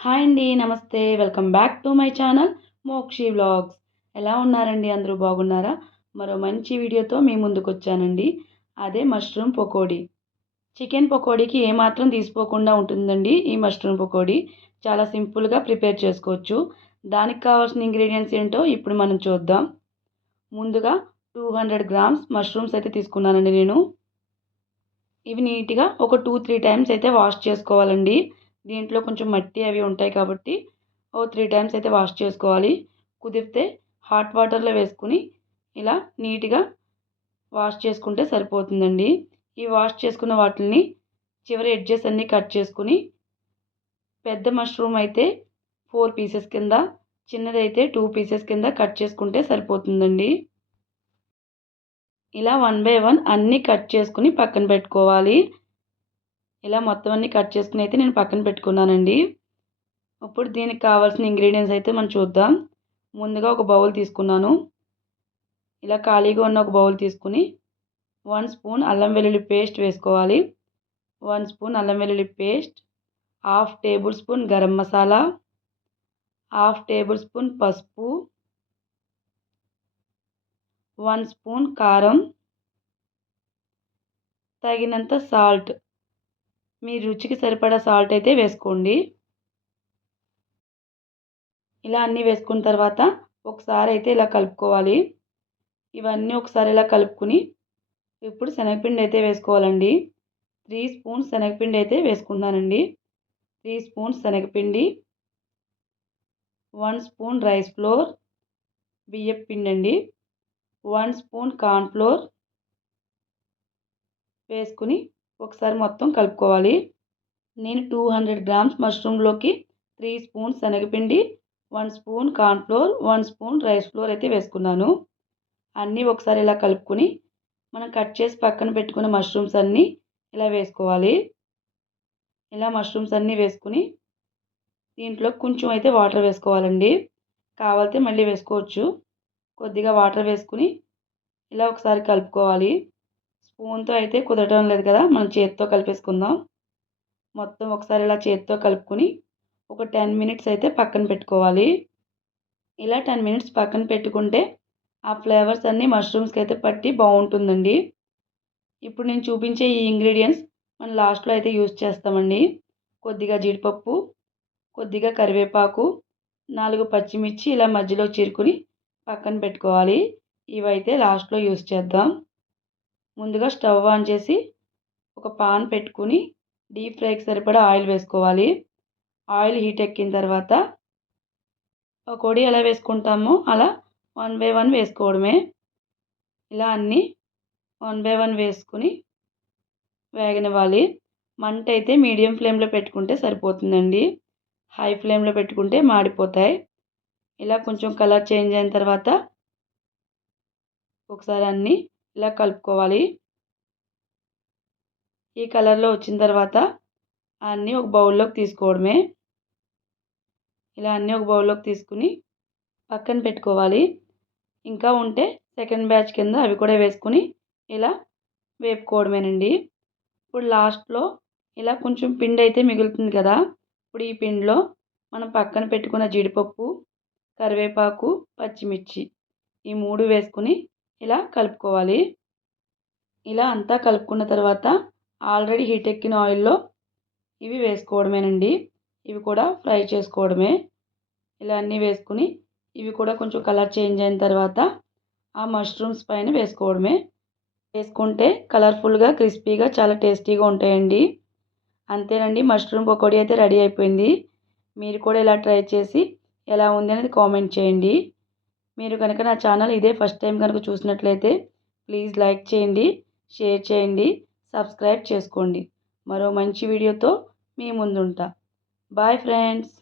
Hi అండి. నమస్తే. Welcome back to my channel Mokshi vlogs. ఎలా ఉన్నారండి? అందరూ బాగున్నారా? మరో మంచి వీడియోతో మీ ముందుకొచ్చానండి. అదే మష్రూమ్ పకోడీ. చికెన్ పకోడీకి ఏమాత్రం తీసిపోకుండా ఉంటుందండి ఈ మష్రూమ్ పకోడీ. చాలా సింపుల్‌గా ప్రిపేర్ చేసుకోవచ్చు. దానికి కావాల్సిన ఇంగ్రీడియెంట్స్ ఏంటో ఇప్పుడు మనం చూద్దాం. ముందుగా 200 గ్రామ్స్ మష్రూమ్స్ అయితే తీసుకున్నానండి నేను. ఇవి నీట్‌గా ఒక 2, 3 టైమ్స్ అయితే వాష్ చేసుకోవాలండి. దీంట్లో కొంచెం మట్టి అవి ఉంటాయి కాబట్టి 3 టైమ్స్ అయితే వాష్ చేసుకోవాలి. కుదిరితే హాట్ వాటర్‌లో వేసుకొని ఇలా నీట్‌గా వాష్ చేసుకుంటే సరిపోతుందండి. ఈ వాష్ చేసుకున్న వాటిల్ని చివరి ఎడ్జెస్ అన్నీ కట్ చేసుకొని, పెద్ద మష్రూమ్ అయితే 4 పీసెస్ కింద, చిన్నదైతే 2 పీసెస్ కింద కట్ చేసుకుంటే సరిపోతుందండి. ఇలా 1 బై 1 అన్నీ కట్ చేసుకొని పక్కన పెట్టుకోవాలి. ఇలా మొత్తం అన్నీ కట్ చేసుకొని అయితే నేను పక్కన పెట్టుకున్నానండి. ఇప్పుడు దీనికి కావాల్సిన ఇంగ్రీడియెంట్స్ అయితే మనం చూద్దాం. ముందుగా ఒక బౌల్ తీసుకున్నాను. ఇలా ఖాళీగా ఉన్న ఒక బౌల్ తీసుకుని 1 స్పూన్ అల్లం వెల్లుల్లి పేస్ట్ వేసుకోవాలి. 1 స్పూన్ అల్లం వెల్లుల్లి paste, half tablespoon garam masala, half tablespoon పసుపు, 1 స్పూన్ కారం, తగినంత సాల్ట్. మీ రుచికి సరిపడా సాల్ట్ అయితే వేసుకోండి. ఇలా అన్నీ వేసుకున్న తర్వాత ఒకసారి అయితే ఇలా కలుపుకోవాలి. ఇవన్నీ ఒకసారి ఇలా కలుపుకొని ఇప్పుడు శనగపిండి అయితే వేసుకోవాలండి. 3 స్పూన్స్ శనగపిండి అయితే వేసుకుంటున్నానండి. 3 స్పూన్స్ శనగపిండి, 1 స్పూన్ రైస్ ఫ్లోర్, బియ్యపు పిండి అండి, 1 స్పూన్ కార్న్ ఫ్లోర్ వేసుకుని ఒకసారి మొత్తం కలుపుకోవాలి. నేను 200 గ్రామ్స్ మష్రూమ్లోకి 3 స్పూన్స్ శనగపిండి, 1 spoon corn flour, 1 spoon rice flour అయితే వేసుకున్నాను. అన్నీ ఒకసారి ఇలా కలుపుకొని మనం కట్ చేసి పక్కన పెట్టుకున్న మష్రూమ్స్ అన్నీ ఇలా వేసుకోవాలి. ఇలా మష్రూమ్స్ అన్నీ వేసుకుని దీంట్లో కొంచెం అయితే వాటర్ వేసుకోవాలండి. కావాలితే మళ్ళీ వేసుకోవచ్చు. కొద్దిగా వాటర్ వేసుకుని ఇలా ఒకసారి కలుపుకోవాలి. స్పూన్తో అయితే కుదరడం లేదు కదా, మనం చేతితో కలిపేసుకుందాం. మొత్తం ఒకసారి ఇలా చేతితో కలుపుకొని ఒక 10 మినిట్స్ అయితే పక్కన పెట్టుకోవాలి. ఇలా 10 మినిట్స్ పక్కన పెట్టుకుంటే ఆ ఫ్లేవర్స్ అన్నీ మష్రూమ్స్కి అయితే పట్టి బాగుంటుందండి. ఇప్పుడు నేను చూపించే ఈ ఇంగ్రీడియంట్స్ మనం లాస్ట్లో అయితే యూజ్ చేస్తామండి. కొద్దిగా జీడిపప్పు, కొద్దిగా కరివేపాకు, 4 పచ్చిమిర్చి ఇలా మధ్యలో చీరుకుని పక్కన పెట్టుకోవాలి. ఇవైతే లాస్ట్లో యూజ్ చేద్దాం. ముందుగా స్టవ్ ఆన్ చేసి ఒక పాన్ పెట్టుకుని డీప్ ఫ్రైకి సరిపడా ఆయిల్ వేసుకోవాలి. ఆయిల్ హీట్ ఎక్కిన తర్వాత పకోడీ ఎలా వేసుకుంటామో అలా 1 బై 1 వేసుకోవడమే. ఇలా అన్నీ 1 బై 1 వేసుకుని వేగనివ్వాలి. మంట అయితే మీడియం ఫ్లేమ్లో పెట్టుకుంటే సరిపోతుందండి. హై ఫ్లేమ్లో పెట్టుకుంటే మాడిపోతాయి. ఇలా కొంచెం కలర్ చేంజ్ అయిన తర్వాత ఒకసారి అన్నీ ఇలా కలుపుకోవాలి. ఈ కలర్లో వచ్చిన తర్వాత అన్నీ ఒక బౌల్లోకి తీసుకోవడమే. ఇలా అన్నీ ఒక బౌల్లోకి తీసుకుని పక్కన పెట్టుకోవాలి. ఇంకా ఉంటే సెకండ్ బ్యాచ్ కింద అవి కూడా వేసుకుని ఇలా వేపుకోవడమేనండి. ఇప్పుడు లాస్ట్లో ఇలా కొంచెం పిండి అయితే మిగులుతుంది కదా, ఇప్పుడు ఈ పిండిలో మనం పక్కన పెట్టుకున్న జీడిపప్పు, కరివేపాకు, పచ్చిమిర్చి ఈ 3 వేసుకుని ఇలా కలుపుకోవాలి. ఇలా అంతా కలుపుకున్న తర్వాత ఆల్రెడీ హీట్ ఎక్కిన ఆయిల్లో ఇవి వేసుకోవడమేనండి. ఇవి కూడా ఫ్రై చేసుకోవడమే. ఇలా అన్నీ వేసుకుని ఇవి కూడా కొంచెం కలర్ చేంజ్ అయిన తర్వాత ఆ మష్రూమ్స్ పైన వేసుకోవడమే. వేసుకుంటే కలర్ఫుల్గా, క్రిస్పీగా చాలా టేస్టీగా ఉంటాయండి. అంతేనండి, మష్రూమ్ పకోడీ అయితే రెడీ అయిపోయింది. మీరు కూడా ఇలా ట్రై చేసి ఎలా ఉంది అనేది కామెంట్ చేయండి. మీరు కనుక నా ఛానల్ ఇదే ఫస్ట్ టైం కనుక చూసినట్లయితే ప్లీజ్ లైక్ చేయండి, షేర్ చేయండి, సబ్స్క్రైబ్ చేసుకోండి. మరో మంచి వీడియోతో మీ ముందుంటా. Bye friends.